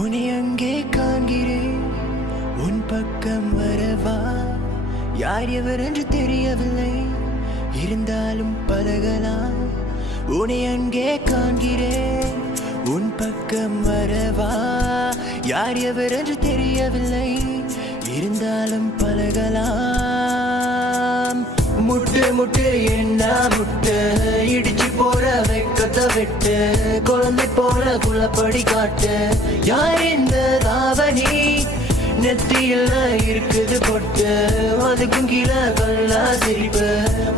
உன்னை அங்கே காண்கிறேன், உன் பக்கம் வரவா? யார் எவர் என்று தெரியவில்லை, இருந்தாலும் பழகலாம். உன்னை அங்கே காண்கிறேன், உன் பக்கம் வரவா? யார் எவர் என்று தெரியவில்லை, இருந்தாலும் பழகலாம். முட்டு முட்டு என்ன முட்டு, இடிச்சு போற வெக்கத்தை விட்டு, குழந்தை போல குள்ளப்படி காட்டு. யார் இந்த தாவணி நெத்தியில் இருக்குது பொட்டு, அதுக்கும் கீழே கல்லா சிரிப்பு,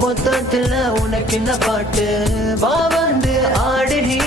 மொத்தத்துல உனக்கு என்ன பாட்டு? வா வந்து ஆடு நீ.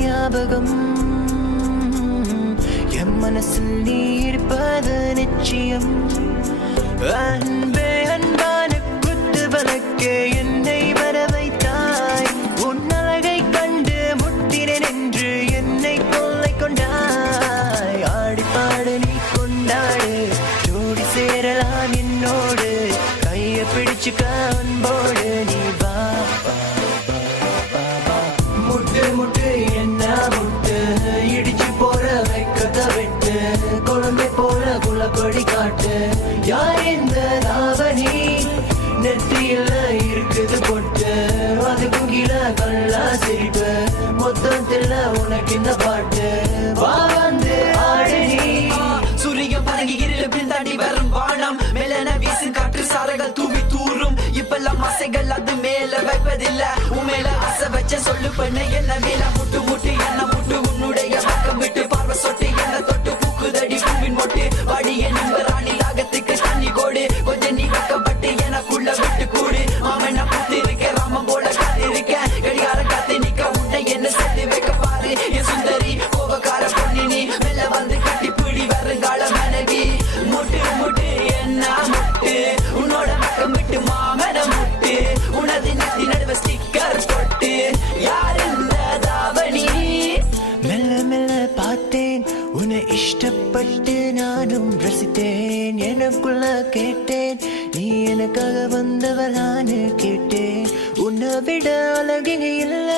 ஞாபகம் என் மனசில் நீ இருப்பது நிச்சயம். அன்பே அன்பான குத்து வழக்கே என்னை வர வைத்தாய், உன் அழகை கண்டு முட்டினேன் என்று என்னை கொள்ளை கொண்டாய். ஆடிப்பாடு நீ கொண்டாடு, ஜோடி சேரலாம் என்னோடு, கையை பிடிச்சுக்க அன்போடு நீ வா. முட்டு முட்டு என்ன முட்டு, இடிச்சு போற வெக்கத்தை விட்டு, குழந்தை போல குள்ளப்படி காட்டு. யார் இந்த தாவணி நெத்தியில இருக்குது பொட்டு, அதுக்கும் கீழே கல்லா சிரிப்பு, மொத்தத்துல உனக்கு இந்த பாட்டு? வா வந்து ஆடு நீ. சூரியன் பறங்கி இருப்பில் தாண்டி வரும் வானம், மேலன வீசும் காற்று சாரங்கள் தூவி தூரும். இப்பெல்லாம் ஆசைகள் அது மேல வைப்பதில்ல, உமேல ஆசை வச்ச சொல்லு பண்ண என்ன மேல. முட்டு முட்டு என்ன முட்டு, உன்னுடைய பக்கம் விட்டு பார்வை சொட்டு என்ன தொட்டு பூக்குதடி பூவின் மொட்டு. வாடி என் ராணி தாகத்துக்கு தண்ணி கோடு, கொஞ்சம் நீ பக்கப்பட்டு எனக்குள்ள விட்டு கூடு. மாமன் நான் பூத்து இருக்கேன், ராமன் போல காத்திருக்கேன், கடிகார காத்து நிக்க உன்னை என்ன சேர்த்து வைக்க பாரு. என் சுந்தரி கோபக்கார பொண்ணு நீ, மெல்ல வந்து கட்டி பிடி வருங்கால மனைவி. முட்டு முட்டு என்ன முட்டு, உன்னோட பக்கம் விட்டு மாமன முட்டு, உனது நெத்தி நடுவ ஸ்டிக்கர் போட்டு. யார் இந்த தாவணி? மெல்ல மெல்ல பார்த்தேன் உன்னை, இஷ்டப்பட்டு நானும் ரசித்தேன். எனக்குள்ள கேட்டேன், நீ எனக்காக வந்தவளான்னு கேட்டேன். உன்னை விட அழகிங்க இல்ல,